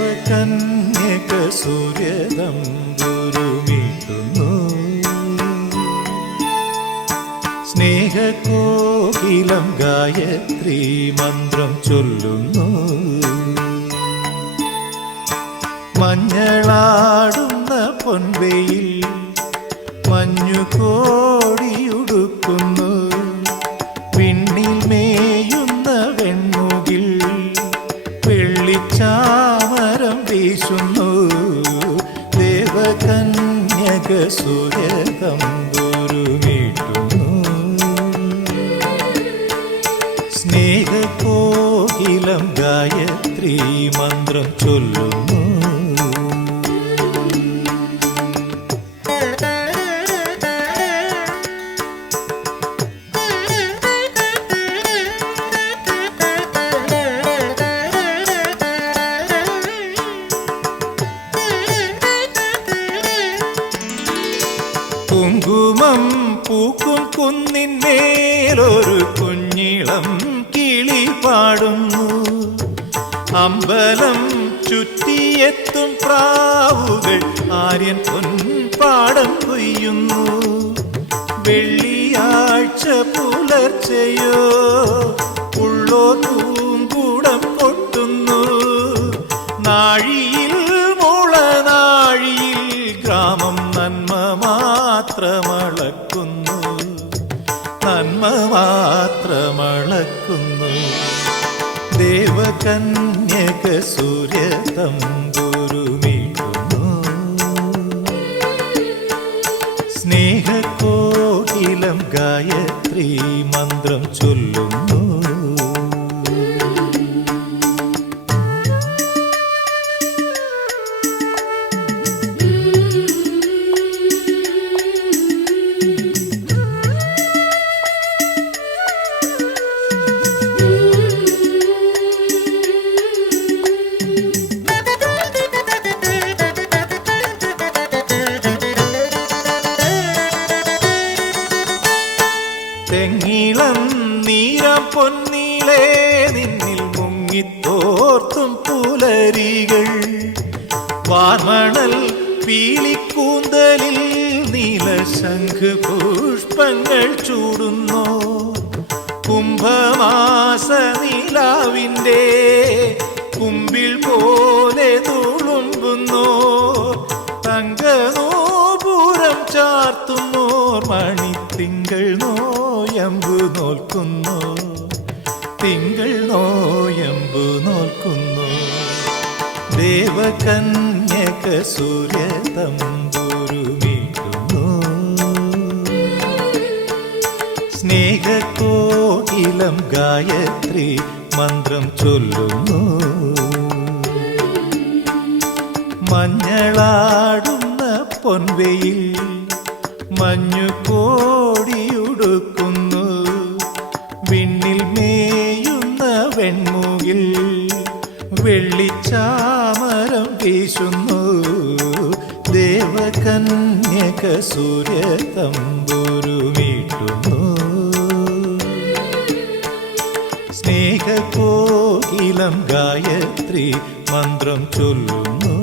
ദേവകന്യക സൂര്യതമ്പുരുമീട്ടുന്നു സ്നേഹകോകിലം ഗായത്രി മന്ത്രം ചൊല്ലുന്നു. മഞ്ഞളാടുന്ന പൊൻവെയിൽ മഞ്ഞു ദേവകന്യക സൂര്യതമ്പുരുമീട്ടുന്നു സ്നേഹകോകിലം ഗായത്രി മന്ത്രം ചൊല്ലുന്നു. കുങ്കുമം പൂക്കും കുന്നിന്മേലൊരു കുഞ്ഞിളം കിളി പാടുന്നു. അമ്പലം ചുറ്റിയെത്തും പ്രാവുകൾ ആര്യൻ പൊൻപാടം കൊയ്യുന്നു. വെള്ളിയാഴ്ച പുലർച്ചയോ ഉള്ളോ പൂങ്കൂടം കൊട്ടുന്നു നാഴിയിൽ നന്മ മാത്രമളക്കുന്നു ദേവകന്യക സൂര്യതം തമ്പുരുമീട്ടുന്നു സ്നേഹകോകിലം ഗായത്രി മന്ത്രം ചൊല്ലുന്നു. തെങ്ങിളം നീരം പൊന്നീളേ നിന്നിൽ മുങ്ങിത്തോർത്തും പുലരികൾ. വാർമണൽ പീലിക്കൂന്തലിൽ നീലശംഖ് പുഷ്പങ്ങൾ ചൂടുന്നു. കുംഭമാസ നീലാവിന്റെ കുമ്പിൽ പോലെ തുളുമ്പുന്നു. തങ്കനോപുരം ചാർത്തുന്നോർ മണിത്തിങ്കൾ നോയമ്പു നോൽക്കുന്നു. തിങ്കൾ നോയമ്പു നോൽക്കുന്നു. ദേവകന്യക സൂര്യ തമ്പുരുമീട്ടുന്നു സ്നേഹക്കോകിലം ഗായത്രി മന്ത്രം ചൊല്ലുന്നു. മഞ്ഞളാടുന്ന പൊൻവെയിൽ മഞ്ഞു കോടിയുടുക്കുന്നു. വിണ്ണിൽ മേയുന്ന വെൺമുകിൽ വെള്ളിച്ചാമരം വീശുന്നു. ദേവകന്യക സൂര്യ തമ്പുരുമീട്ടുന്നു സ്നേഹകോകിലം ഗായത്രി മന്ത്രം ചൊല്ലുന്നു.